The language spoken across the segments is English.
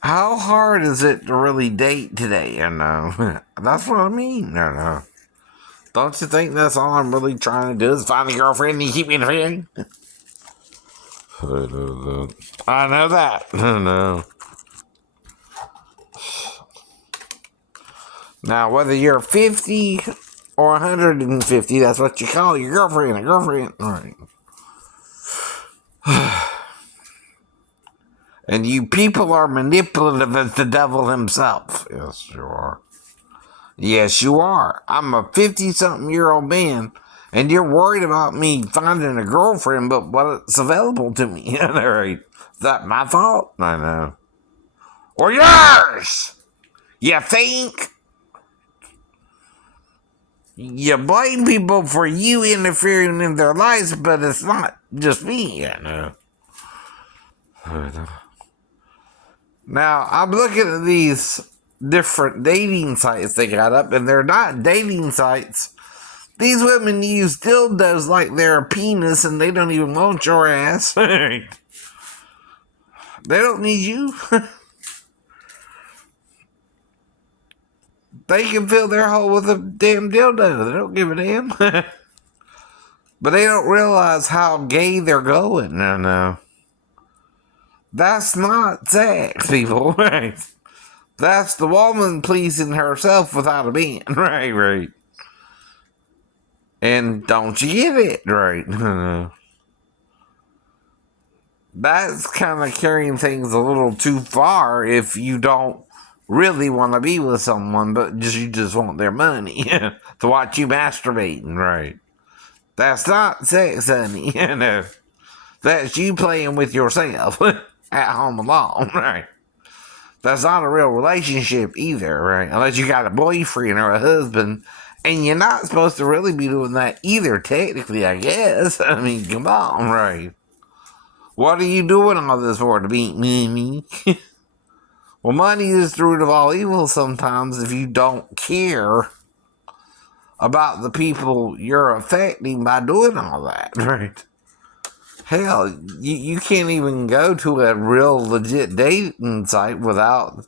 How hard is it to really date today? That's what I mean. Don't you think that's all I'm really trying to do is find a girlfriend and keep interfering? I know that. I know. Now, whether you're 50 or 150, that's what you call your girlfriend, a girlfriend. All right. And you people are manipulative as the devil himself. Yes, you are. Yes, you are. I'm a 50-something-year-old man, and you're worried about me finding a girlfriend, but what's available to me. All right. Is that my fault? I know. Or yours! You think? You blame people for you interfering in their lives, but it's not just me. I know. Now, I'm looking at these different dating sites they got up, and they're not dating sites. These women use dildos like they're a penis, and they don't even want your ass. They don't need you. They can fill their hole with a damn dildo. They don't give a damn. But they don't realize how gay they're going. No. That's not sex, people. Right? That's the woman pleasing herself without a man. Right. And don't you get it? Right. That's kind of carrying things a little too far if you don't really want to be with someone, but you just want their money to watch you masturbating, right? That's not sex, honey. That's you playing with yourself at home alone, right? That's not a real relationship either, right? Unless you got a boyfriend or a husband, and you're not supposed to really be doing that either, technically, I guess. I mean, come on, right? What are you doing all this for, to beat me? Well, money is the root of all evil sometimes if you don't care about the people you're affecting by doing all that, right? Hell, you can't even go to a real legit dating site without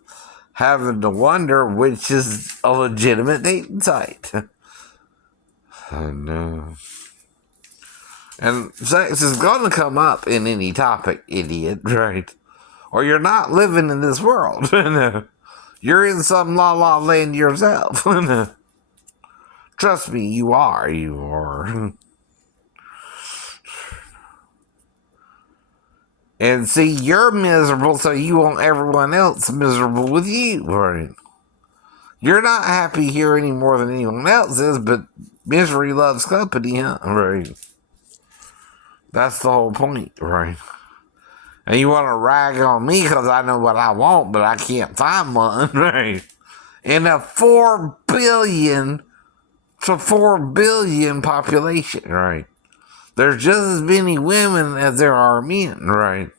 having to wonder which is a legitimate dating site. I know. And sex is going to come up in any topic, idiot, right? Or you're not living in this world. You're in some la-la land yourself. Trust me, you are. You are. And see, you're miserable, so you want everyone else miserable with you, right? You're not happy here any more than anyone else is, but misery loves company, huh? Right. That's the whole point, right? And you want to rag on me because I know what I want, but I can't find one, right? In a 4 billion to 4 billion population, right? There's just as many women as there are men, right?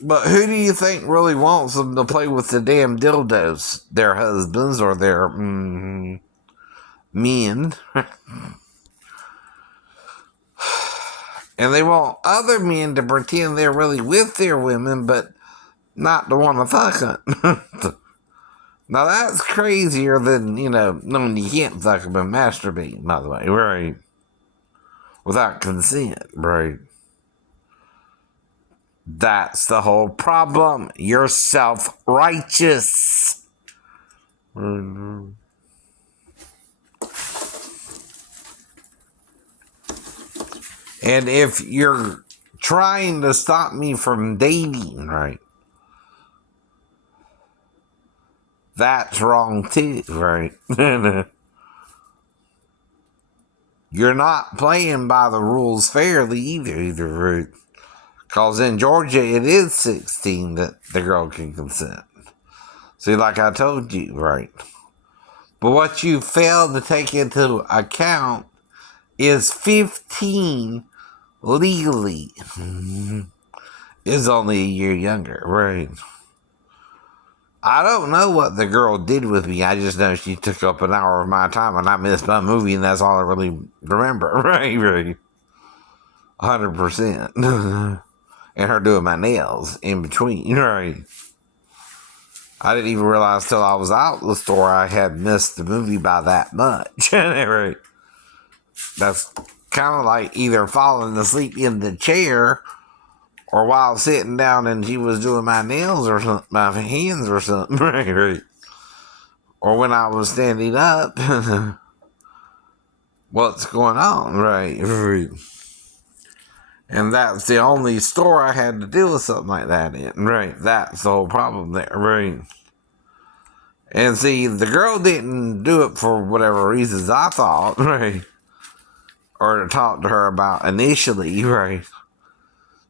But who do you think really wants them to play with the damn dildos? Their husbands or their men? And they want other men to pretend they're really with their women, but not to want to fuck them. Now that's crazier than, knowing you can't fuck them and masturbate, by the way, right? Without consent, right? That's the whole problem. You're self-righteous. And if you're trying to stop me from dating, right? That's wrong too, right? You're not playing by the rules fairly either, right? Because in Georgia, it is 16 that the girl can consent. See, like I told you, right? But what you fail to take into account is 15 legally is only a year younger, right? I don't know what the girl did with me. I just know she took up an hour of my time and I missed my movie, and that's all I really remember, right? 100%. and her doing my nails in between, right? I didn't even realize till I was out the store I had missed the movie by that much. Right? That's kind of like either falling asleep in the chair or while sitting down and she was doing my nails or something, my hands or something, right, right. Or when I was standing up, what's going on, right, right. And that's the only store I had to deal with something like that in, right. That's the whole problem there, right. And see, the girl didn't do it for whatever reasons I thought, right, or to talk to her about initially, right.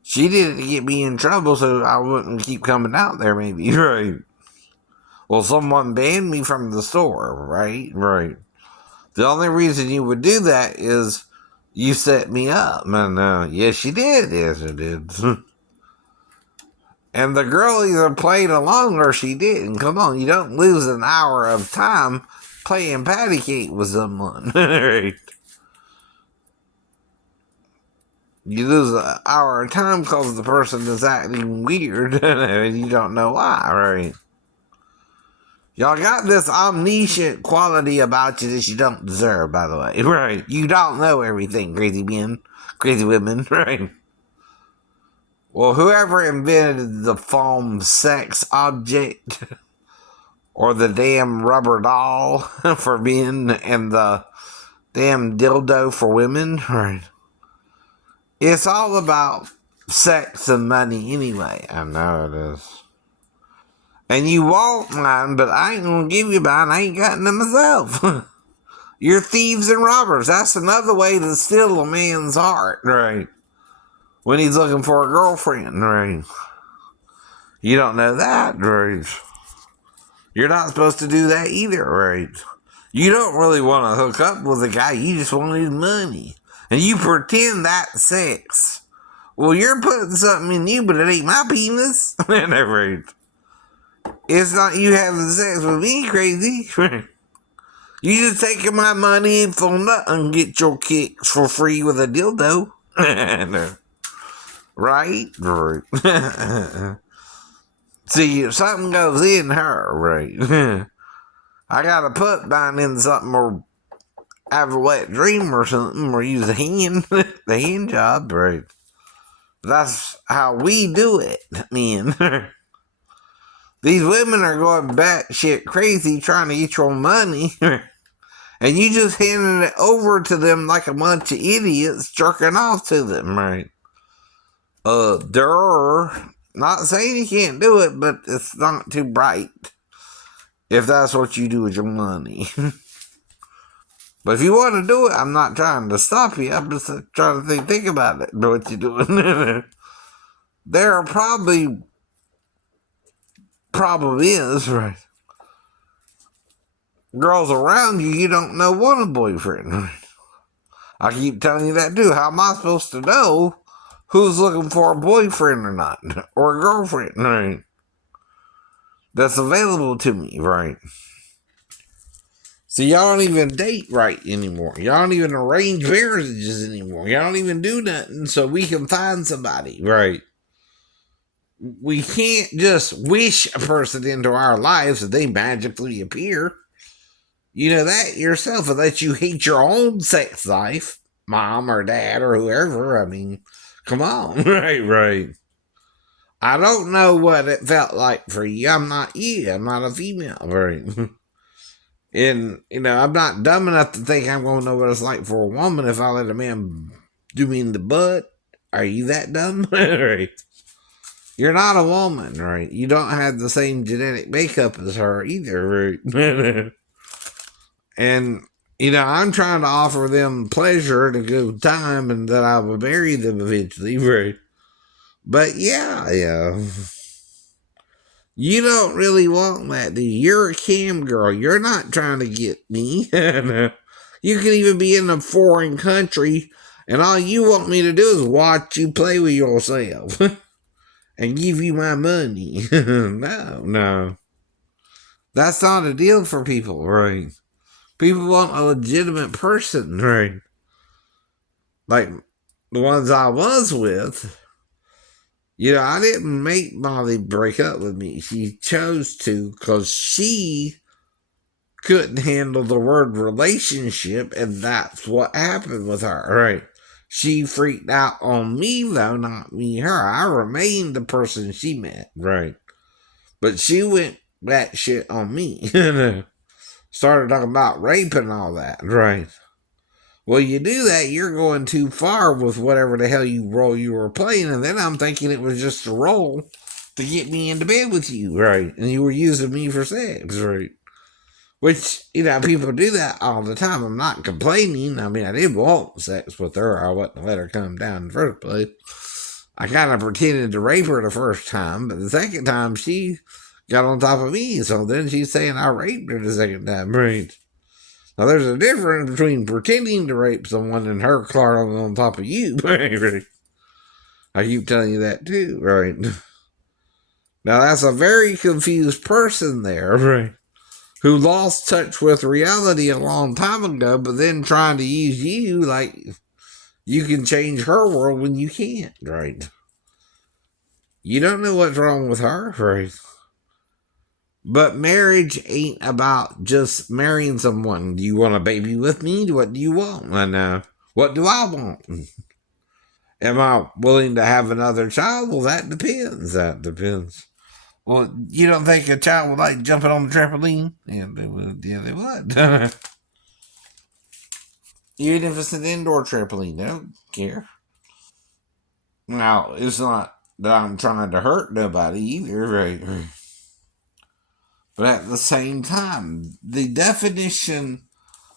She did it to get me in trouble so I wouldn't keep coming out there, maybe, right. Well, someone banned me from the store, right? Right. The only reason you would do that is you set me up. And, yes, you did. Yes, you did. And the girl either played along or she didn't. Come on, you don't lose an hour of time playing patty cake with someone, right? You lose an hour of time because the person is acting weird and you don't know why, right? Y'all got this omniscient quality about you that you don't deserve, by the way. Right. You don't know everything, crazy men, crazy women, right? Well, whoever invented the foam sex object or the damn rubber doll for men and the damn dildo for women, right? It's all about sex and money anyway. I know it is. And you want mine, but I ain't gonna give you mine. I ain't got none myself. You're thieves and robbers. That's another way to steal a man's heart, right? When he's looking for a girlfriend, right? You don't know that, right? You're not supposed to do that either, right? You don't really want to hook up with a guy. You just want his money. And you pretend that's sex. Well, you're putting something in you, but it ain't my penis. Right? It's not you having sex with me, crazy. You just taking my money for nothing, get your kicks for free with a dildo. Right? Right. See, if something goes in her, right? I gotta put mine in something or have a wet dream or something or use a hand, the hand job, right? That's how we do it, man. These women are going batshit crazy trying to get your money. And you just handing it over to them like a bunch of idiots jerking off to them, right? Not saying you can't do it, but it's not too bright if that's what you do with your money. But if you want to do it, I'm not trying to stop you. I'm just trying to think about it, what you're doing. There are problem is, right? Girls around you, you don't know want a boyfriend, right? I keep telling you that too. How am I supposed to know who's looking for a boyfriend or not? Or a girlfriend, right? That's available to me, right? See, y'all don't even date right anymore. Y'all don't even arrange marriages anymore. Y'all don't even do nothing so we can find somebody, right? We can't just wish a person into our lives and they magically appear. You know that yourself, unless you hate your own sex life, mom or dad or whoever. I mean, come on. Right, right. I don't know what it felt like for you. I'm not you. I'm not a female, right? And, I'm not dumb enough to think I'm going to know what it's like for a woman if I let a man do me in the butt. Are you that dumb? Right. You're not a woman, right? You don't have the same genetic makeup as her either, right? And, I'm trying to offer them pleasure and a good time and that I will marry them eventually, right? But yeah. You don't really want that, do you? You're a cam girl. You're not trying to get me. You could even be in a foreign country and all you want me to do is watch you play with yourself and give you my money. No. That's not a deal for people, right? People want a legitimate person, right? Like the ones I was with, I didn't make Molly break up with me. She chose to because she couldn't handle the word relationship, and that's what happened with her, right? She freaked out on me, though, not me, her. I remained the person she met, right? But she went that shit on me. Started talking about rape and all that, right? Well, you do that, you're going too far with whatever the hell role you were playing, and then I'm thinking it was just a role to get me into bed with you, right? And you were using me for sex, right? Which, people do that all the time. I'm not complaining. I mean, I did want sex with her. I wouldn't let her come down in the first place. I kind of pretended to rape her the first time, but the second time she got on top of me. So then she's saying I raped her the second time, right? Now, there's a difference between pretending to rape someone and her clawing on top of you, right? I keep telling you that too, right? Now, that's a very confused person there, right? Who lost touch with reality a long time ago, but then trying to use you like you can change her world when you can't, right? You don't know what's wrong with her, right? But marriage ain't about just marrying someone. Do you want a baby with me? What do you want? And what do I want? Am I willing to have another child? Well, that depends. That depends. Well, you don't think a child would like jumping on the trampoline? Yeah, they would. Yeah, they would. Even if it's an indoor trampoline, they don't care. Now, it's not that I'm trying to hurt nobody either, right? But at the same time, the definition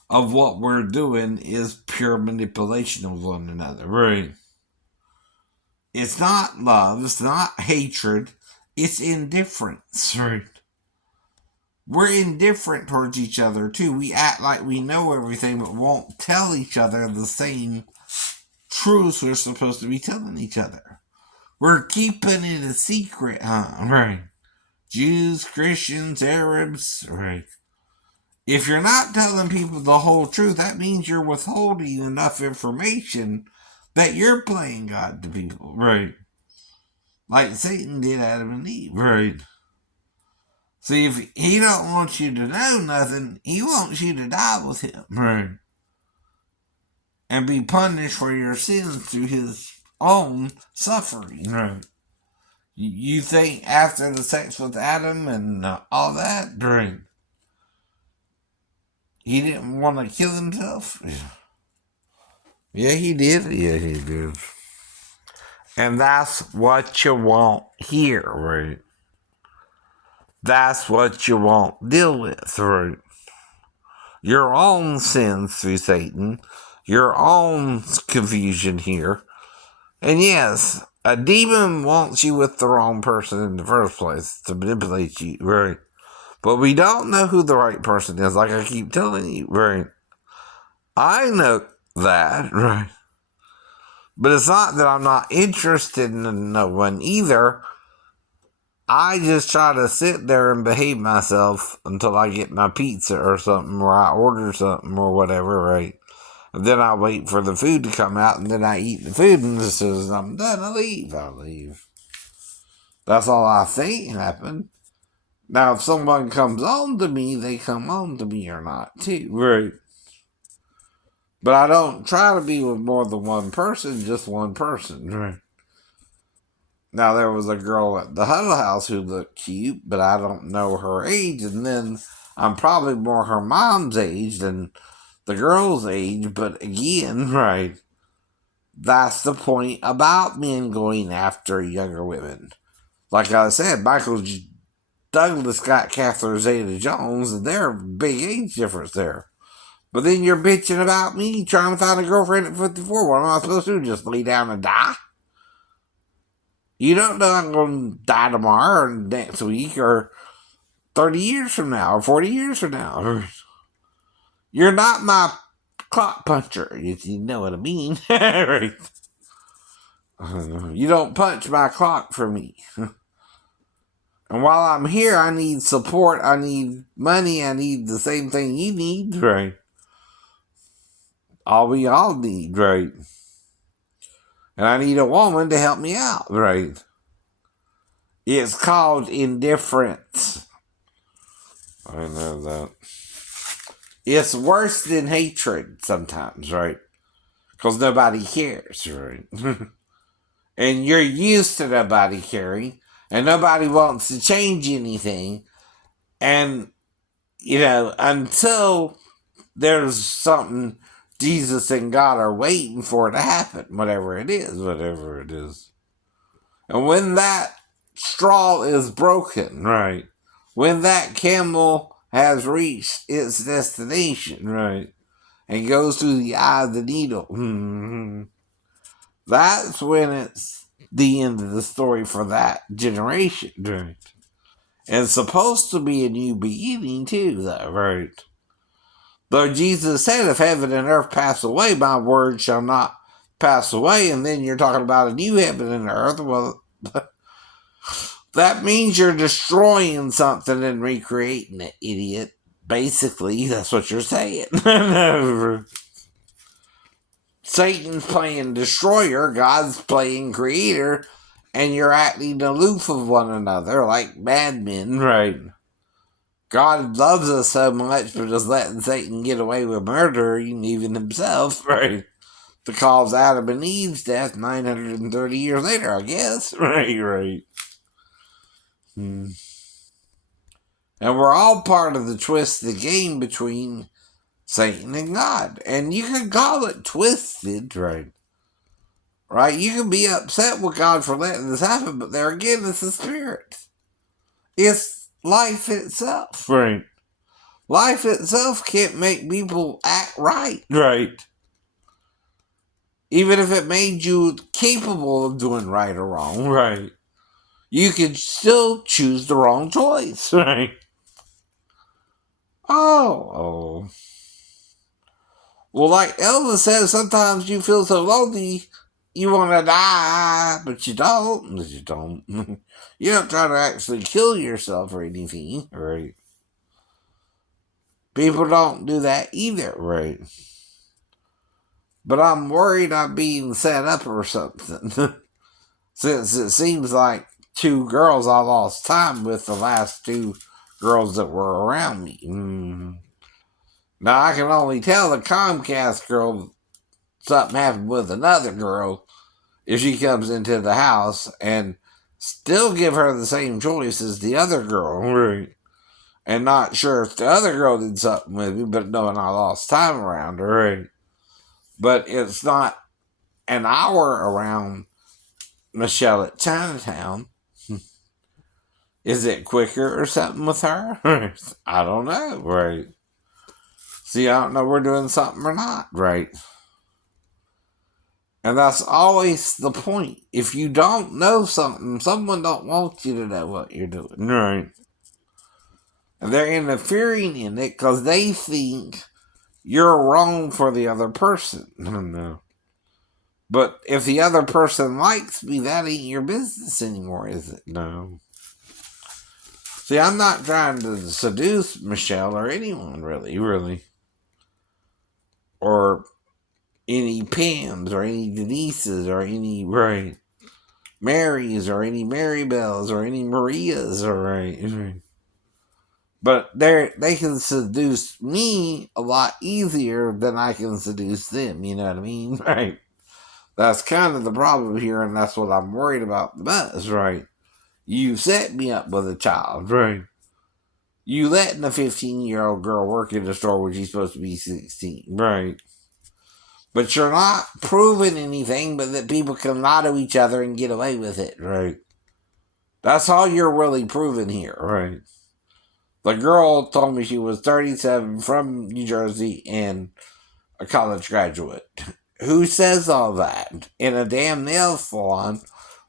of what we're doing is pure manipulation of one another, right? It's not love, it's not hatred, it's indifference, right? We're indifferent towards each other too. We act like we know everything, but won't tell each other the same truths we're supposed to be telling each other. We're keeping it a secret, huh? Right. Jews, Christians, Arabs, right. If you're not telling people the whole truth, that means you're withholding enough information that you're playing God to people, right? Like Satan did Adam and Eve, right? See, if he don't want you to know nothing, he wants you to die with him, right? And be punished for your sins through his own suffering, right? You think after the sex with Adam and all that, right? He didn't want to kill himself? Yeah, he did. Yeah, he did. And that's what you won't hear, right? That's what you won't deal with, right? Your own sins through Satan, your own confusion here. And yes, a demon wants you with the wrong person in the first place to manipulate you, right? But we don't know who the right person is, like I keep telling you, right? I know that, right? But it's not that I'm not interested in no one either. I just try to sit there and behave myself until I get my pizza or something, or I order something or whatever, right? And then I wait for the food to come out, and then I eat the food, and as soon as I'm done, I leave. That's all I think happened. Now, if someone comes on to me, they come on to me or not, too, right? But I don't try to be with more than one person, just one person, right? Now, there was a girl at the Huddle House who looked cute, but I don't know her age, and then I'm probably more her mom's age than the girl's age, but again, right, that's the point about men going after younger women. Like I said, Michael Douglas got Catherine Zeta-Jones, and they're a big age difference there. But then you're bitching about me trying to find a girlfriend at 54. What am I supposed to do? Just lay down and die? You don't know I'm going to die tomorrow or next week or 30 years from now or 40 years from now. You're not my clock puncher, if you know what I mean. Right. You don't punch my clock for me. And while I'm here, I need support, I need money, I need the same thing you need, right? All we all need, right? And I need a woman to help me out, right? It's called indifference. I know that. It's worse than hatred sometimes, right? Because nobody cares, right? And you're used to nobody caring, and nobody wants to change anything. And, until there's something Jesus and God are waiting for to happen, whatever it is. And when that straw is broken, right? When that camel has reached its destination, right? And goes through the eye of the needle, that's when it's the end of the story for that generation, right? And it's supposed to be a new beginning too, though, right? Though Jesus said, if heaven and earth pass away, my word shall not pass away. And then you're talking about a new heaven and earth. Well, that means you're destroying something and recreating it, idiot. Basically, that's what you're saying. Satan's playing destroyer, God's playing creator, and you're acting aloof of one another like madmen, right? God loves us so much for just letting Satan get away with murdering even himself, right? To cause Adam and Eve's death 930 years later, I guess. Right. And we're all part of the twisted game between Satan and God. And you can call it twisted, right? Right? You can be upset with God for letting this happen, but there again, it's the spirit. It's life itself. Right. Life itself can't make people act right. Right. Even if it made you capable of doing right or wrong. Right. You could still choose the wrong choice. Right. Oh. Well, like Elvis says, sometimes you feel so lonely you want to die, but you don't. You don't. You don't try to actually kill yourself or anything, right? People don't do that either, right? But I'm worried I'm being set up or something. Since it seems like two girls I lost time with the last two girls that were around me. Now I can only tell the Comcast girl something happened with another girl if she comes into the house and still give her the same choice as the other girl. Right. And not sure if the other girl did something with me, but knowing I lost time around her. Right. But it's not an hour around Michelle at Chinatown. Is it quicker or something with her? I don't know. Right. See, I don't know if we're doing something or not. Right. And that's always the point. If you don't know something, someone don't want you to know what you're doing. Right. And they're interfering in it because they think you're wrong for the other person. No. But if the other person likes me, that ain't your business anymore, is it? No. See, I'm not trying to seduce Michelle or anyone, really. Or any Pams or any Denises or any, right, Marys or any Marybells or any Marias, or right. But they can seduce me a lot easier than I can seduce them, you know what I mean? Right. That's kind of the problem here, and that's what I'm worried about the most, right? You set me up with a child, right? You letting a 15-year-old girl work in the store when she's supposed to be 16, right? But you're not proving anything but that people can lie to each other and get away with it, right? That's all you're really proving here, right? The girl told me she was 37, from New Jersey, and a college graduate. Who says all that in a damn nail salon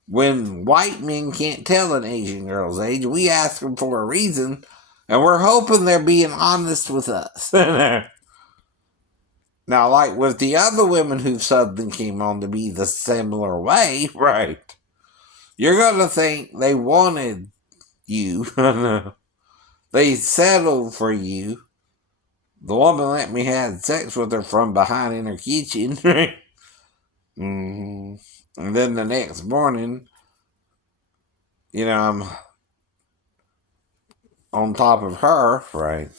when white men can't tell an Asian girl's age? We ask them for a reason, and we're hoping they're being honest with us. Now, like with the other women who suddenly came on to be the similar way, right? You're going to think they wanted you. They settled for you. The woman let me have sex with her from behind in her kitchen. And then the next morning, I'm on top of her, right?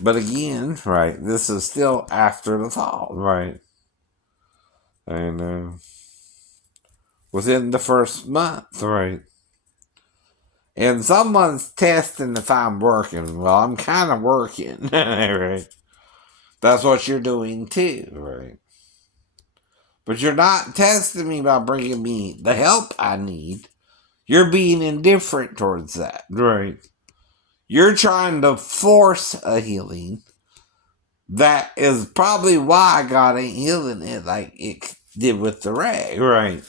But again, right, this is still after the fall, right? And within the first month, right? And someone's testing if I'm working. Well, I'm kind of working, right? That's what you're doing too, right? But you're not testing me by bringing me the help I need. You're being indifferent towards that, right? You're trying to force a healing. That is probably why God ain't healing it like it did with the rag, right?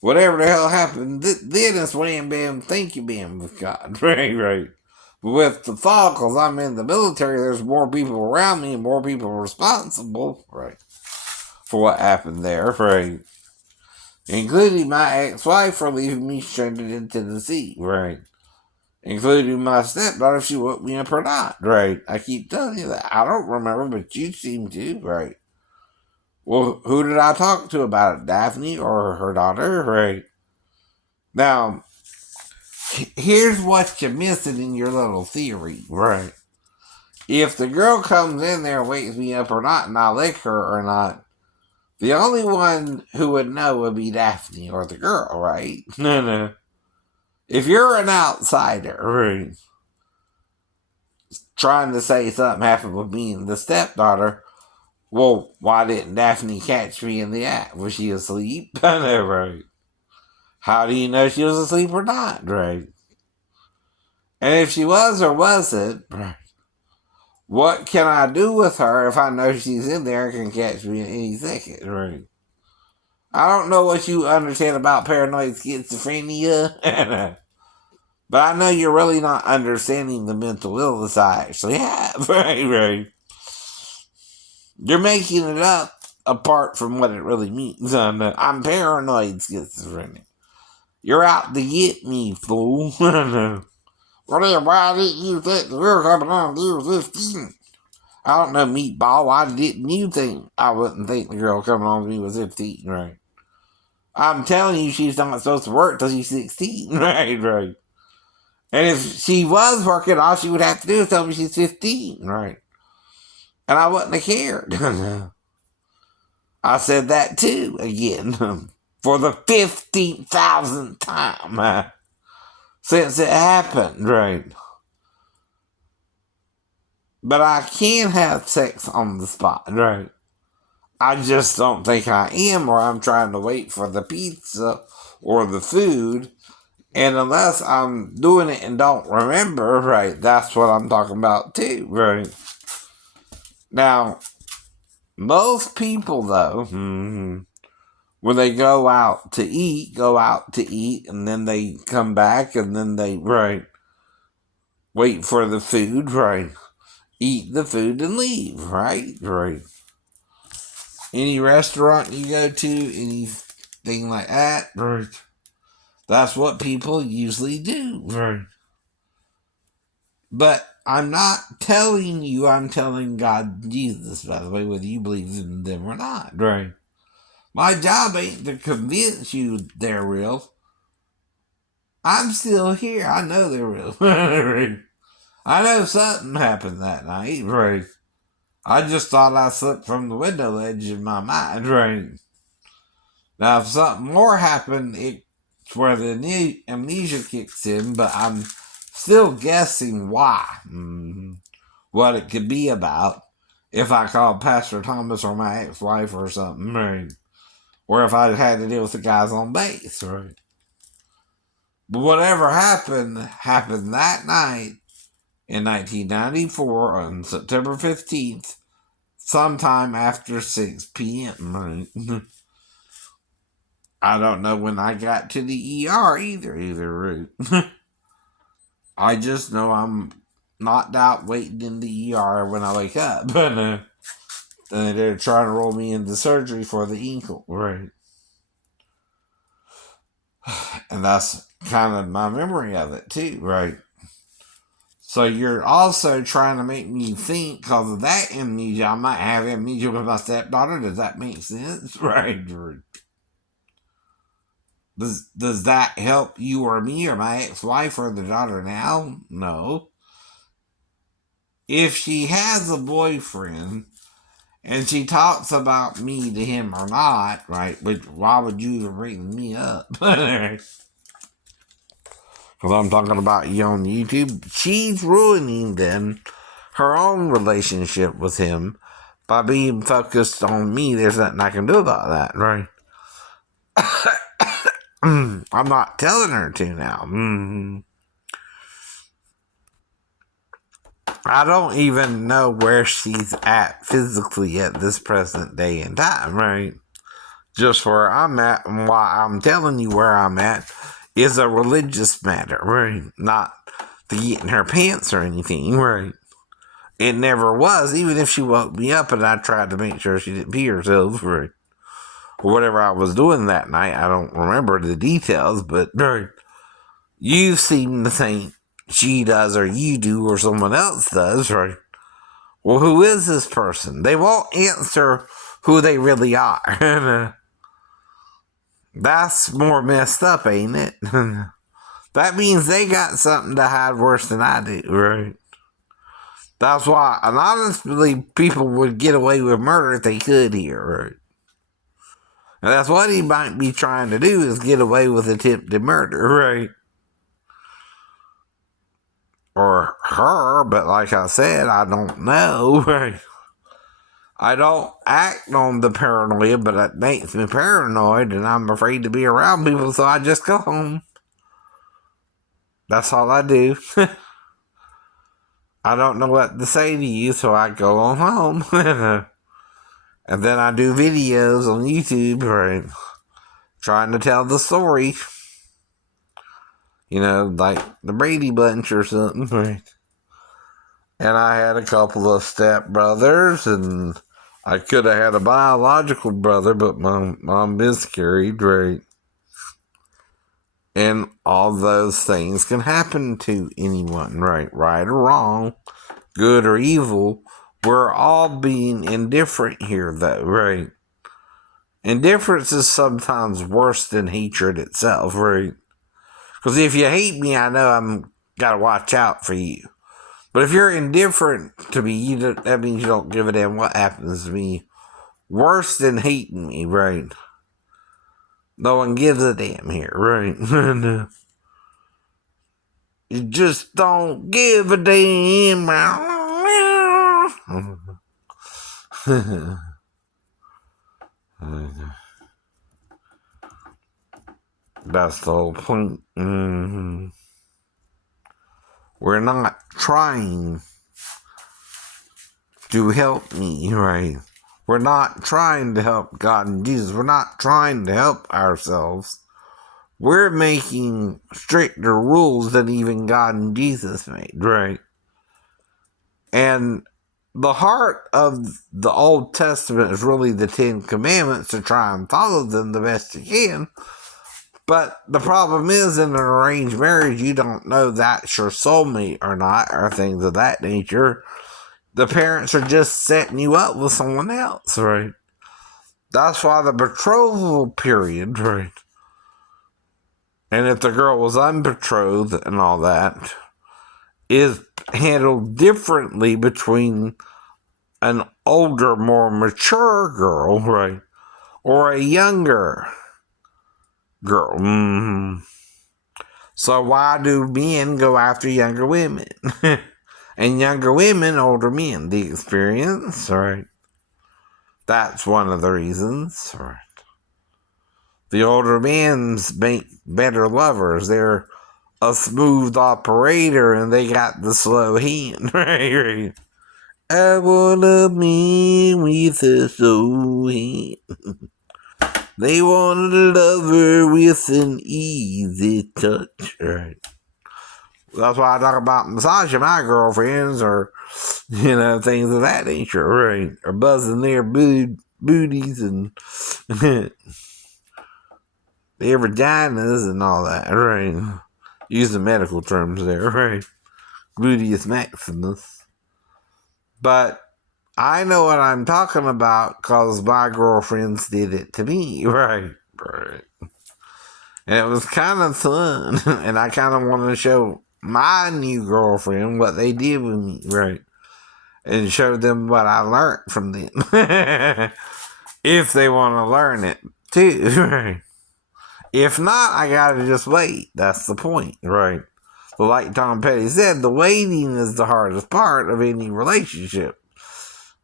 Whatever the hell happened, then it's wham bam, thank you bam with God, right, right. But with the fall, because I'm in the military, there's more people around me and more people responsible, right, for what happened there, right? Including my ex-wife for leaving me stranded in Tennessee, right? Including my stepdaughter, if she woke me up or not, right? I keep telling you that. I don't remember, but you seem to, right? Well, who did I talk to about it? Daphne or her daughter, right? Now, here's what you're missing in your little theory, right? If the girl comes in there and wakes me up or not, and I lick her or not, the only one who would know would be Daphne or the girl, right? No. If you're an outsider, right, trying to say something happened with me and the stepdaughter, well, why didn't Daphne catch me in the act? Was she asleep? I know, right? How do you know she was asleep or not, right? And if she was or wasn't, what can I do with her if I know she's in there and can catch me in any second, right? I don't know what you understand about paranoid schizophrenia, but I know you're really not understanding the mental illness I actually have, right, right. You're making it up apart from what it really means. I'm paranoid schizophrenic. You're out to get me, fool. Well, then why didn't you think the girl coming on you was 15? I don't know, meatball. Why didn't you think I wouldn't think the girl coming on me was 15, right? I'm telling you, she's not supposed to work till she's 16, right, right. And if she was working, all she would have to do is tell me she's 15, right? And I wouldn't have cared. I said that too, again, for the 15,000th time since it happened, right? But I can have sex on the spot, right? I just don't think I am, or I'm trying to wait for the pizza or the food. And unless I'm doing it and don't remember, right, that's what I'm talking about too, right? Now, most people, though, when they go out to eat, and then they come back, and then they, right, wait for the food, right, eat the food and leave, right, right. Any restaurant you go to, anything like that, right, that's what people usually do, right. But I'm not telling you, I'm telling God and Jesus, by the way, whether you believe in them or not, right? My job ain't to convince you they're real. I'm still here. I know they're real. I know something happened that night, right? I just thought I slipped from the window ledge in my mind, right? Now, if something more happened, it's where the amnesia kicks in, but I'm still guessing why. What it could be about if I called Pastor Thomas or my ex-wife or something, right? Or if I had to deal with the guys on base, right? But whatever happened that night in 1994 on September 15th, sometime after 6 p.m., right? I don't know when I got to the ER either route. I just know I'm knocked out waiting in the ER when I wake up. But they're trying to roll me into surgery for the ankle, right? And that's kind of my memory of it too, right? So you're also trying to make me think, because of that amnesia, I might have amnesia with my stepdaughter. Does that make sense? Right. Does that help you or me or my ex-wife or the daughter now? No. If she has a boyfriend and she talks about me to him or not, right? But why would you even bring me up? Because I'm talking about you on YouTube. She's ruining then her own relationship with him by being focused on me. There's nothing I can do about that, right? I'm not telling her to now. I don't even know where she's at physically at this present day and time, right? Just where I'm at and why I'm telling you where I'm at is a religious matter, right? Not to get in her pants or anything, right? It never was, even if she woke me up and I tried to make sure she didn't pee herself, right? Or whatever I was doing that night. I don't remember the details, but right, you seem to think she does or you do or someone else does, right? Well, who is this person? They won't answer who they really are. That's more messed up, ain't it? That means they got something to hide worse than I do, right? That's why, and honestly, people would get away with murder if they could here, right? And that's what he might be trying to do, is get away with attempted murder, right? Or her, but like I said, I don't know, right? I don't act on the paranoia, but it makes me paranoid, and I'm afraid to be around people, so I just go home. That's all I do. I don't know what to say to you, so I go on home. And then I do videos on YouTube, right? Trying to tell the story. You know, like the Brady Bunch or something, right? And I had a couple of step brothers, and I could have had a biological brother, but my mom miscarried, right? And all those things can happen to anyone, right? Right or wrong, good or evil. We're all being indifferent here, though, right? Indifference is sometimes worse than hatred itself, right? Because if you hate me, I know I'm gotta watch out for you. But if you're indifferent to me, that means you don't give a damn what happens to me. Worse than hating me, right? No one gives a damn here, right? You just don't give a damn. That's the whole point. We're not trying to help me, right? We're not trying to help God and Jesus. We're not trying to help ourselves. We're making stricter rules than even God and Jesus made, right? And the heart of the Old Testament is really the Ten Commandments, to try and follow them the best you can. But the problem is, in an arranged marriage, you don't know that's your soulmate or not, or things of that nature. The parents are just setting you up with someone else, right? That's why the betrothal period, right? And if the girl was unbetrothed and all that, is handled differently between an older, more mature girl, right? Or a younger girl. So why do men go after younger women? And younger women, older men? The experience, right? That's one of the reasons, right? The older men make better lovers. They're a smooth operator and they got the slow hand, right? I want a man with a slow hand. They want a lover with an easy touch, right? That's why I talk about massaging my girlfriends, or, things of that nature, right? Or buzzing their booties and their vaginas and all that, right? Use the medical terms there, right? Gluteus maximus. But I know what I'm talking about because my girlfriends did it to me, right? Right. And it was kind of fun. And I kind of wanted to show my new girlfriend what they did with me, right? And show them what I learned from them. If they want to learn it, too, right? If not, I gotta just wait. That's the point, right? So like Tom Petty said, the waiting is the hardest part of any relationship.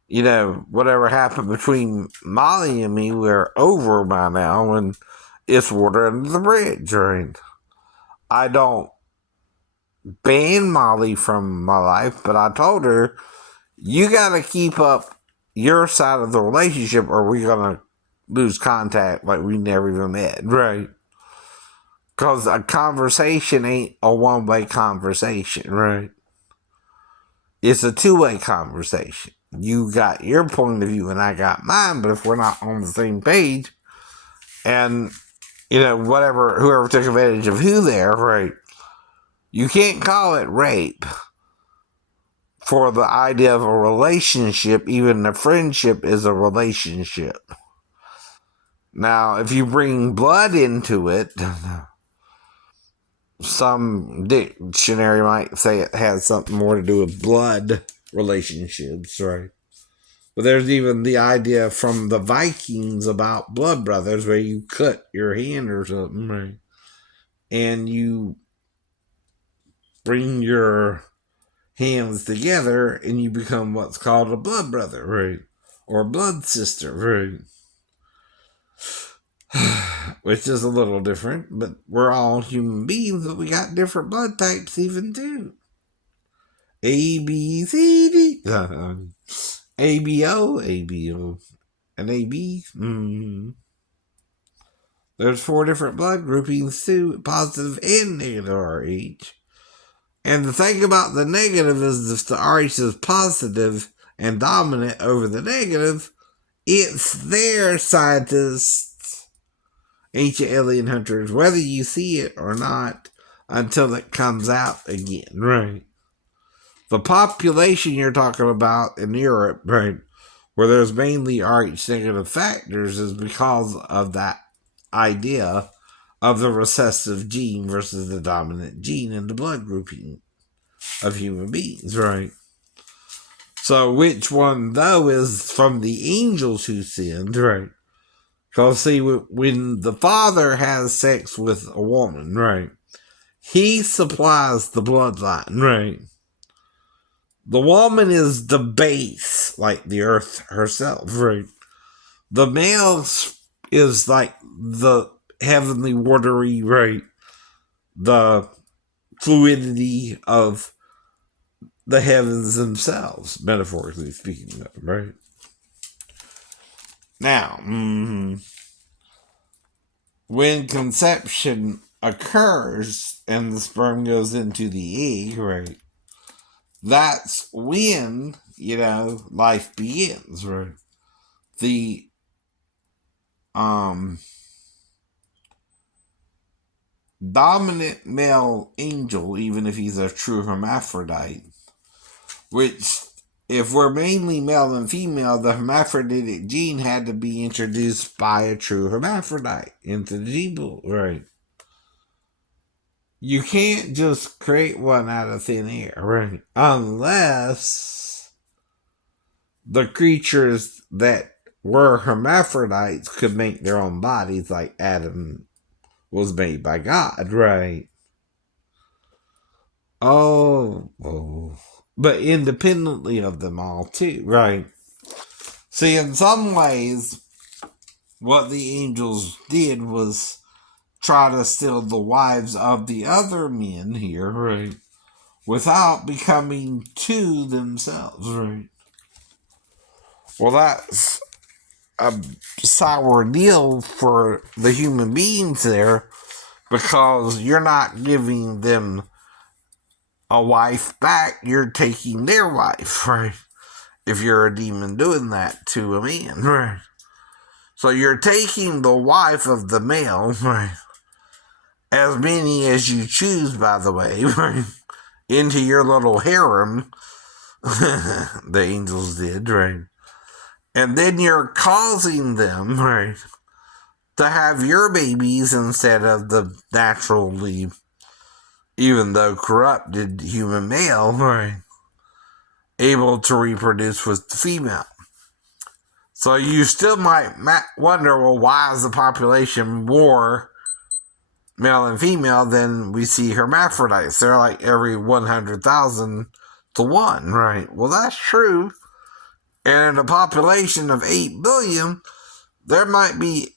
You know, whatever happened between Molly and me, we're over by now, and it's water under the bridge, right? I don't ban Molly from my life, but I told her, you gotta keep up your side of the relationship or we're gonna lose contact like we never even met, right? Because a conversation ain't a one-way conversation, right? It's a two-way conversation. You got your point of view and I got mine, but if we're not on the same page, and, you know, whoever took advantage of who there, right? You can't call it rape for the idea of a relationship. Even a friendship is a relationship. Now, if you bring blood into it, some dictionary might say it has something more to do with blood relationships, right? But there's even the idea from the Vikings about blood brothers where you cut your hand or something, right? And you bring your hands together and you become what's called a blood brother, right? Or blood sister, right? Which is a little different, but we're all human beings, but we got different blood types even too. A, B, C, D. ABO, ABO, and AB. There's 4 different blood groupings too, positive and negative RH. And the thing about the negative is if the RH is positive and dominant over the negative, it's there, scientists, ancient alien hunters, whether you see it or not, until it comes out again, right? The population you're talking about in Europe, right, where there's mainly RH negative factors, is because of that idea of the recessive gene versus the dominant gene in the blood grouping of human beings, right? So which one, though, is from the angels who sinned, right? Because, see, when the father has sex with a woman, right, he supplies the bloodline, right? The woman is the base, like the earth herself, right? The male is like the heavenly, watery, right? The fluidity of the heavens themselves, metaphorically speaking, right? Now, when conception occurs and the sperm goes into the egg, right, that's when, life begins, right? The dominant male angel, even if he's a true hermaphrodite, which, if we're mainly male and female, the hermaphroditic gene had to be introduced by a true hermaphrodite into the gene pool, right? You can't just create one out of thin air, right? Unless the creatures that were hermaphrodites could make their own bodies, like Adam was made by God, right? Oh. But independently of them all, too, right? See, in some ways, what the angels did was try to steal the wives of the other men here, right? Without becoming two themselves, right? Well, that's a sour deal for the human beings there, because you're not giving them a wife back, you're taking their wife, right? If you're a demon doing that to a man, right? So you're taking the wife of the male, right? As many as you choose, by the way, right? Into your little harem. The angels did, right? And then you're causing them, right, to have your babies instead of the naturally, even though corrupted human male, right, able to reproduce with the female. So you still might wonder, well, why is the population more male and female than we see hermaphrodites? They're like every 100,000 to 1, right? Well, that's true. And in a population of 8 billion, there might be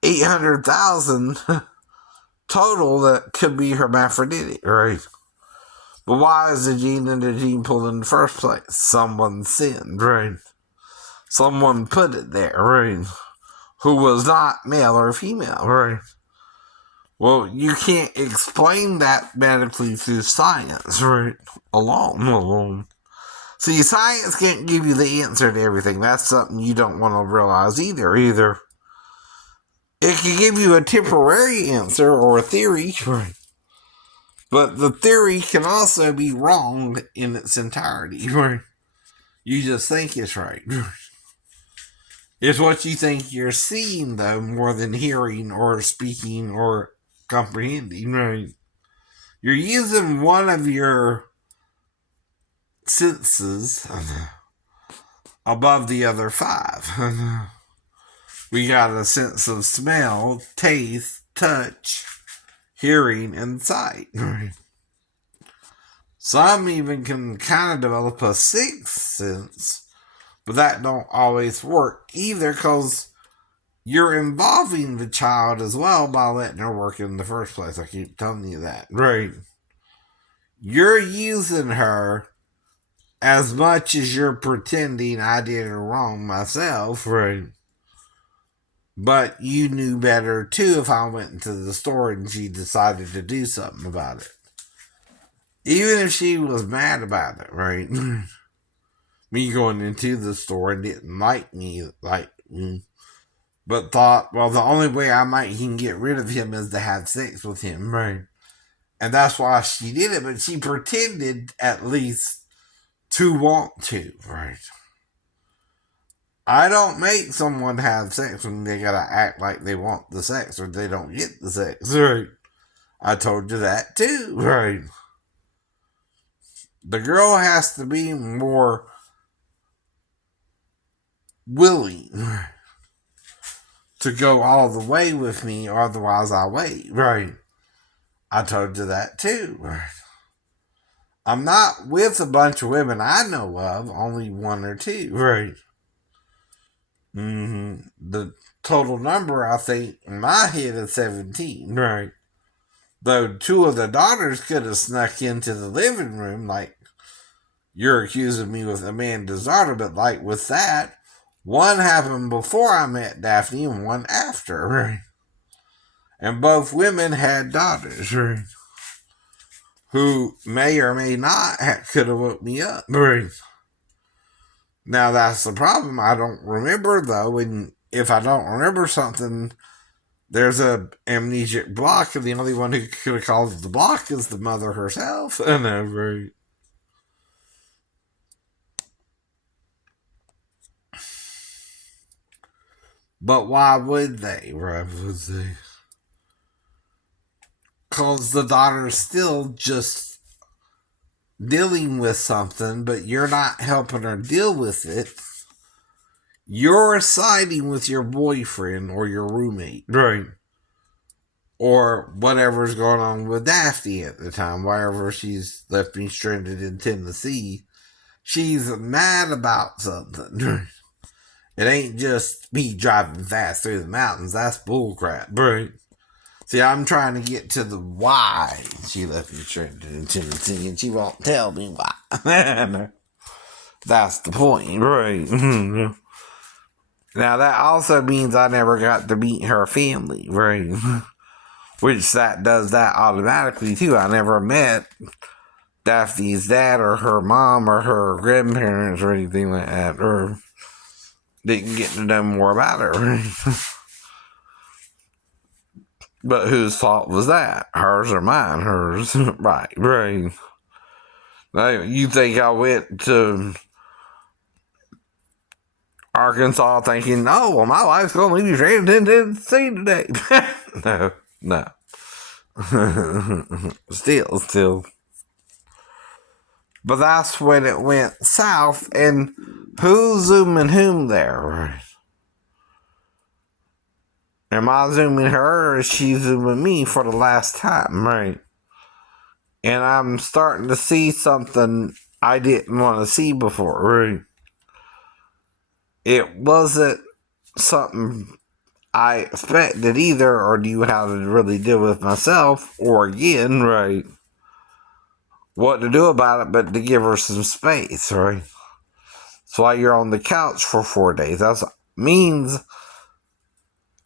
800,000 total that could be hermaphroditic, right? But why is the gene in the gene pool in the first place? Someone sinned, right? Someone put it there, right? Who was not male or female, right? Well, you can't explain that medically through science, right? Alone. See, science can't give you the answer to everything. That's something you don't want to realize either. It can give you a temporary answer or a theory, right? But the theory can also be wrong in its entirety, right? You just think it's right. It's what you think you're seeing, though, more than hearing or speaking or comprehending, right? You're using one of your senses above the other 5. We got a sense of smell, taste, touch, hearing, and sight. Some even can kind of develop a 6th sense, but that don't always work either, because you're involving the child as well by letting her work in the first place. I keep telling you that, right? You're using her as much as you're pretending I did it wrong myself, right? But you knew better too if I went into the store and she decided to do something about it. Even if she was mad about it, right? Me going into the store and didn't like me, but thought, well, the only way I might can get rid of him is to have sex with him, right? And that's why she did it, but she pretended at least to want to, right? I don't make someone have sex when they gotta act like they want the sex or they don't get the sex, right? I told you that too, right? The girl has to be more willing to go all the way with me, otherwise I wait, right? I told you that too, right? I'm not with a bunch of women I know of, only 1 or 2, right? The total number, I think, in my head is 17, right? Though 2 of the daughters could have snuck into the living room, like you're accusing me with Amanda's daughter, but like with that, 1 happened before I met Daphne and 1 after, right? And both women had daughters, right? Who may or may not could have woke me up, right? Now that's the problem. I don't remember though, and if I don't remember something, there's a amnesic block, and the only one who could have caused the block is the mother herself. I know, right? But why would they? Right? Because the daughter's still just dealing with something, but you're not helping her deal with it. You're siding with your boyfriend or your roommate, right? Or whatever's going on with Daphne at the time, wherever she's left me stranded in Tennessee. She's mad about something. It ain't just me driving fast through the mountains. That's bullcrap, right? See, I'm trying to get to the why she left me stranded in Tennessee, and she won't tell me why. That's the point, right? Now, that also means I never got to meet her family, right? Which that does that automatically, too. I never met Daphne's dad or her mom or her grandparents or anything like that, or didn't get to know more about her, right? But whose fault was that? Hers or mine? Hers. Right. Now, you think I went to Arkansas thinking, oh, well, my wife's going to leave you stranded in Tennessee today. No, no. Still. But that's when it went south, and who's zooming whom there, right? Am I zooming her, or is she zooming me for the last time, right? And I'm starting to see something I didn't want to see before, right? It wasn't something I expected either, or knew how to really deal with myself, or again, right? What to do about it, but to give her some space, right? That's why you're on the couch for 4 days. That means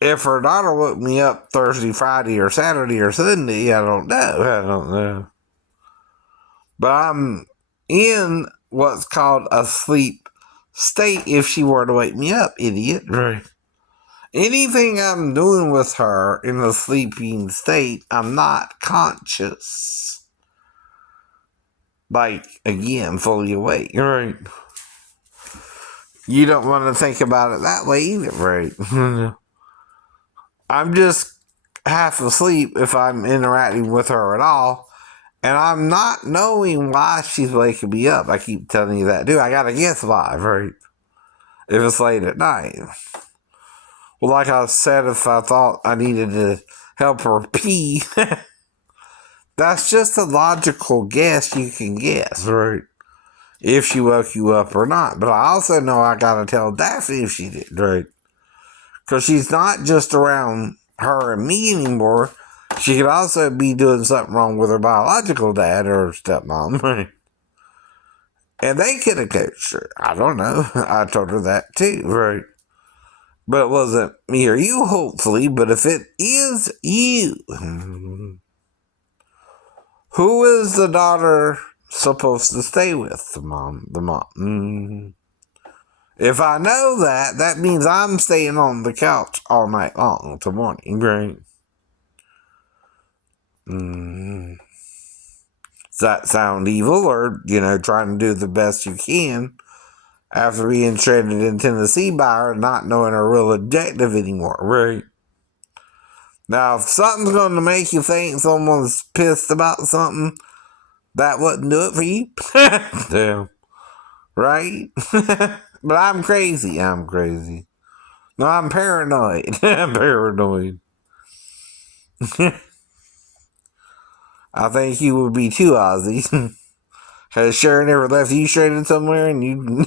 if her daughter woke me up Thursday, Friday, or Saturday, or Sunday, I don't know. But I'm in what's called a sleep state if she were to wake me up, idiot. Right. Anything I'm doing with her in a sleeping state, I'm not conscious. Like, again, fully awake. Right. You don't want to think about it that way either, right? I'm just half asleep if I'm interacting with her at all. And I'm not knowing why she's waking me up. I keep telling you that, dude. I gotta guess why, right? If it's late at night. Well, like I said, if I thought I needed to help her pee, that's just a logical guess you can guess, right? If she woke you up or not. But I also know I gotta tell Daphne if she did, right? Because she's not just around her and me anymore. She could also be doing something wrong with her biological dad or stepmom, right? And they could have coached her. I don't know. I told her that too, right? But it wasn't me or you, hopefully. But if it is you, who is the daughter supposed to stay with? The mom. If I know that, that means I'm staying on the couch all night long till morning, right? Does that sound evil, or, trying to do the best you can after being stranded in Tennessee by her and not knowing her real objective anymore, right? Now, if something's going to make you think someone's pissed about something, that wouldn't do it for you. Damn. Right? But I'm crazy. No, I'm paranoid. I'm paranoid. I think you would be too, Ozzy. Has Sharon ever left you stranded somewhere and you...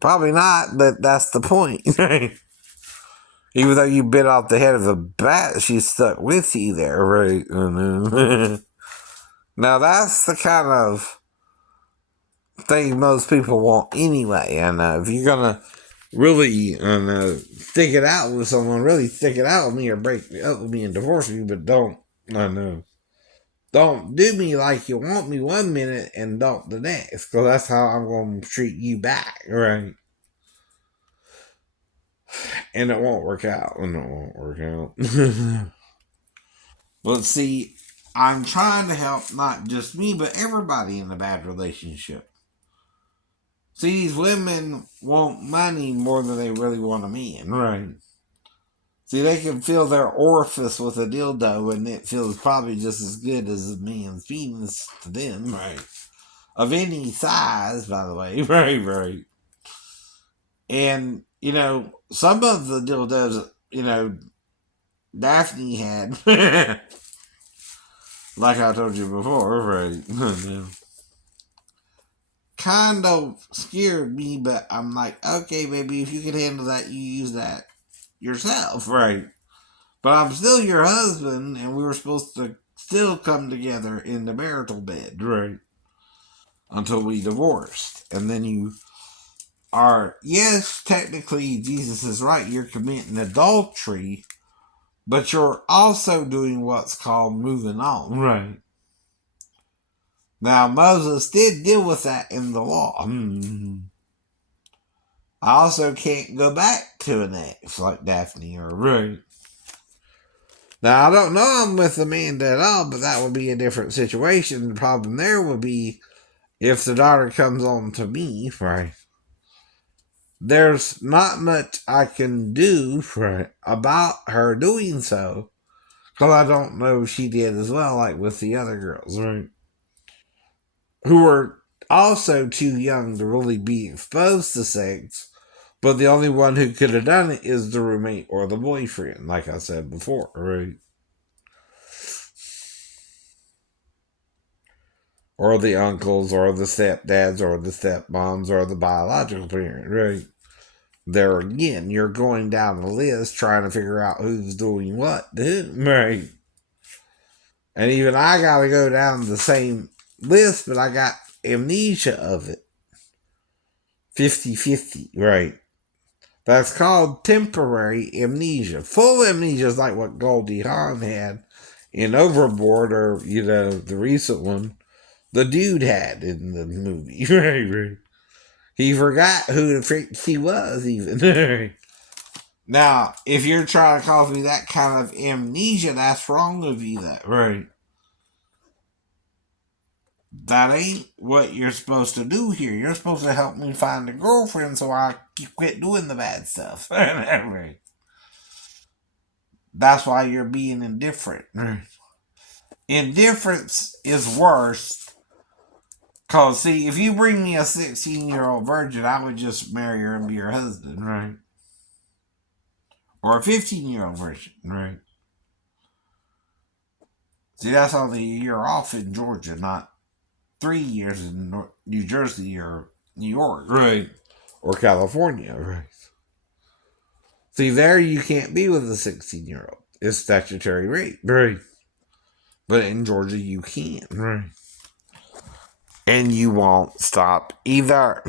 Probably not, but that's the point. Even though you bit off the head of a bat, she's stuck with you there, right? Now that's the kind of thing most people want anyway. And if you're gonna really stick it out with someone, really stick it out with me or break up with me and divorce me, but don't do me like you want me 1 minute and don't the next, because that's how I'm going to treat you back, right? And it won't work out. But see, I'm trying to help not just me, but everybody in a bad relationship. See, these women want money more than they really want a man, right? See, they can fill their orifice with a dildo, and it feels probably just as good as a man's penis to them, right? Of any size, by the way, right. And, some of the dildos, Daphne had, like I told you before, right? Kind of scared me, but I'm like, okay, baby, if you can handle that, you use that yourself, right? But I'm still your husband, and we were supposed to still come together in the marital bed, right? Until we divorced. And then you are, yes, technically, Jesus is right, you're committing adultery, but you're also doing what's called moving on, right? Now, Moses did deal with that in the law. I also can't go back to an ex like Daphne or right. Now, I don't know I'm with Amanda at all, but that would be a different situation. The problem there would be if the daughter comes on to me, right? there's not much I can do about her doing so. Because I don't know if she did as well, like with the other girls, right? Who were also too young to really be exposed to sex. But the only one who could have done it is the roommate or the boyfriend, like I said before, right? Or the uncles, or the stepdads, or the stepmoms, or the biological parent, right? There again, you're going down the list trying to figure out who's doing what to whom, right? And even I got to go down the same list, but I got amnesia of it. 50-50, right? That's called temporary amnesia. Full amnesia is like what Goldie Hawn had in Overboard, or, the recent one the dude had in the movie. Right, right. He forgot who the freak he was, even. Now, if you're trying to cause me that kind of amnesia, that's wrong of you, that, right? That ain't what you're supposed to do here. You're supposed to help me find a girlfriend so I quit doing the bad stuff. Right. That's why you're being indifferent. Indifference is worse. Because, see, if you bring me a 16-year-old virgin, I would just marry her and be her husband, right? Or a 15-year-old virgin, right? See, that's only a year off in Georgia, not 3 years in New Jersey or New York, right? Or California, right? See, there you can't be with a 16-year-old. It's statutory rape, right? But in Georgia, you can, right? And you won't stop either.